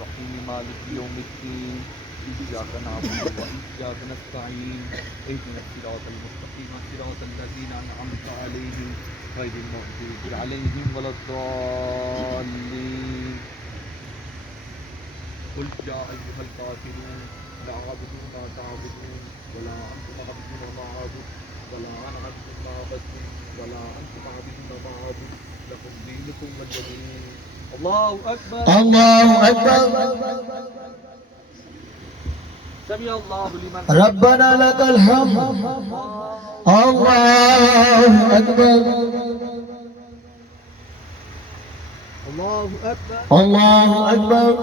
الرحيم مالك يوم الدين إياك نعبد وإياك نستعين اهدنا الصراط المستقيم صراط الذين أنعمت عليهم غير المغضوب عليهم ولا الضالين قل يا أيها الكافرون لا أعبد ما تعبدون ولا أنتم عابدون ما أعبد ولا أنا عبد ما عبدتم ولا أنتم عابدون ما أعبد لكم دينكم ولي دين. الله أكبر الله أكبر سمع الله لمن ربنا لك الحمد الله أكبر الله أكبر الله أكبر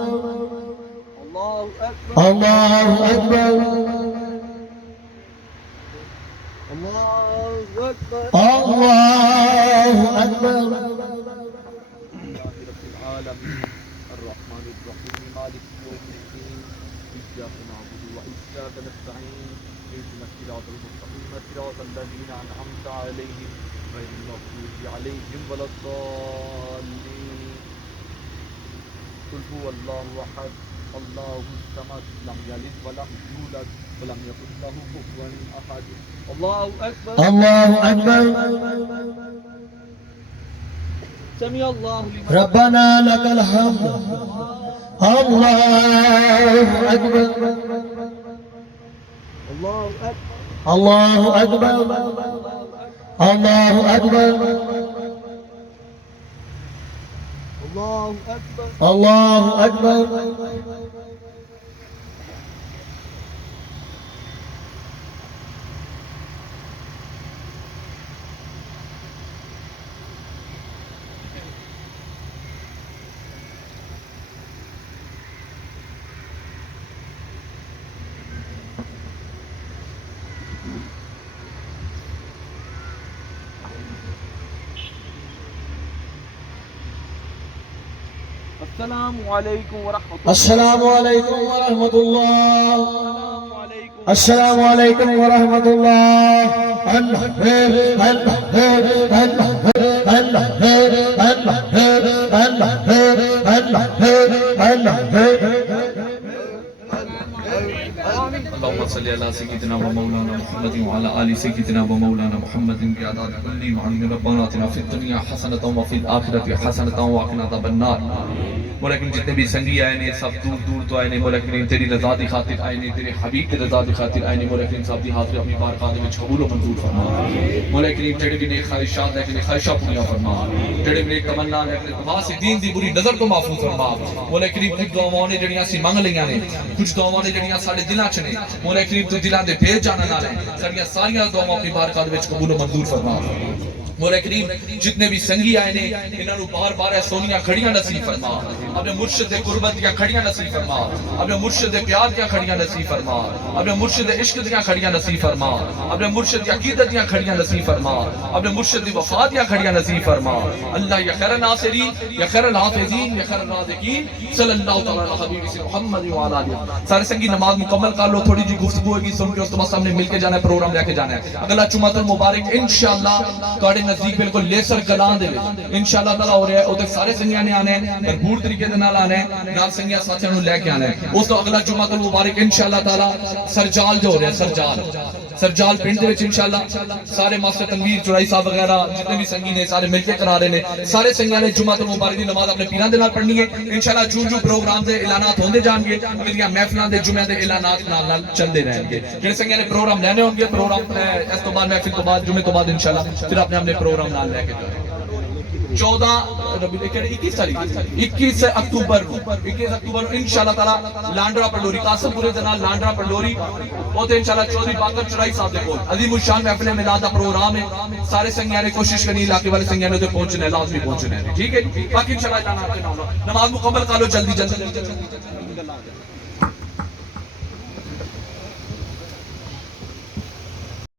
الله أكبر الله أكبر الله أكبر الله أكبر لله رب العالمين الرحمن الرحيم مالك يوم الدين إياك نعبد وإياك نستعين اهدنا الصراط المستقيم صراط الذين أنعمت عليهم غير المغضوب عليهم ولا الضالين. قل هو الله أحد الله الصمد لم يلد ولم يولد ولم يكن له كفوا أحد. الله أكبر الله أكبر سمع الله لمن ربنا لك الحمد الله أكبر الله أكبر الله أكبر الله أكبر الله أكبر الله أكبر السلام علیکم ورحمۃ اللہ. السلام عليكم ورحمة الله السلام علیکم السلام عليكم ورحمة الله اللهم صل على سيدنا ومولانا محمد وعلى آل سيدنا ومولانا محمد بعدد كل معين. ربنا آتنا في الدنيا حسنة وفي الآخرة حسنة وقنا عذاب النار. مولا کریم جتنے بھی سنگی آئے نے سب دور دور تو آئے نے مولا کریم تیری رضا دی خاطر آئے نے تیرے حبیب کی رضا دی خاطر آئے نے مولا کریم صاحب دی حاضر اپنی بارگاہ دے وچ قبول و منظور فرما. مولا کریم جڑے بھی نیک خواہشات لیکن خواہشاں پوریاں فرما. جڑے بھی نیک تمنا لیکن تمہاں سے دین دی بری نظر تو محفوظ فرما. مولا کریم کچھ دعاواں نے جڑیاں سی منگ لیاں نے کچھ دعاواں نے جڑیاں ساڈے دلاں چ نے مولا کریم تو دلاں دے بھیج جانن والے ساڈیاں ساریاں دعاواں اپنی بارگاہ دے وچ قبول و منظور فرما. مولا کریم جتنے بھی سنگی آئے نے انہاں نوں بار بار سونیاں کھڑیاں نصیب فرما. اپنے مرشد دے قربت دیاں کھڑیاں نصیب فرما. اپنے مرشد دے پیار دیاں کھڑیاں نصیب فرما. اپنے مرشد دے عشق دیاں کھڑیاں نصیب فرما. اپنے مرشد دی عقیدت دیاں کھڑیاں نصیب فرما. اپنے مرشد دی وفا دیاں کھڑیاں نصیب فرما. اللہ یا خیر الناصرین یا خیر الحافظین یا خیر الرازقین صلی اللہ تعالی علی حبیب سے محمد و علی آلہ. سارے سنگی نماز مکمل کر لو. تھوڑی جی گفتگو ہوگی سن کے اس کے بعد سامنے مل کے جانا ہے پروگرام لے کے جانا ہے. اگلا جمعۃ المبارک انشاءاللہ تواڈے نزدیک بالکل لیسر گلان دے انشاءاللہ تعالی ہو رہا ہے. او تے سارے سنگیاں نے آنے ہیں بھرپور طریقے دے نال آنے ہیں نال سنگیاں ساتھیاں نوں لے کے آنا ہے. اس تو اگلا جمعۃ المبارک انشاءاللہ تعالی سرجال جو ہو رہا ہے سرجال پنڈ دے وچ انشاءاللہ سارے ماسٹر تنویر چوڑائی صاحب وغیرہ جتنے بھی سنگی نے سارے مل کے کرا رہے نے. سارے سنگیاں نے جمعۃ المبارک دی نماز اپنے پیراں دے نال پڑھنی ہے انشاءاللہ. جو پروگرام دے اعلانات ہوندے جان گے اگلیاں محفلاں دے جمعے دے اعلانات نال چلدے رہن گے. جڑے سنگیاں نے پروگرام لینے ہون گے پروگرام اس تو بعد محفل تو بعد جمعے تو بعد انشاءاللہ پھر اپنے پروگرام نال لے کے جائیں. 21 اکتوبر انشاءاللہ تعالی لانڈرا پنڈوری قاسم پورے دے نال لانڈرا پنڈوری اوتے انشاءاللہ چودھری باقر چوڑائی صاحب دے کول عظیم الشان محفل میلاد دا پروگرام ہے. سارے سنگیاں نے کوشش کرنی علاقے والے سنگیاں نے تے پہنچنا ہے لازمی پہنچنا ہے. ٹھیک ہے باقی انشاءاللہ نماز مکمل کر لو جلدی جلدی.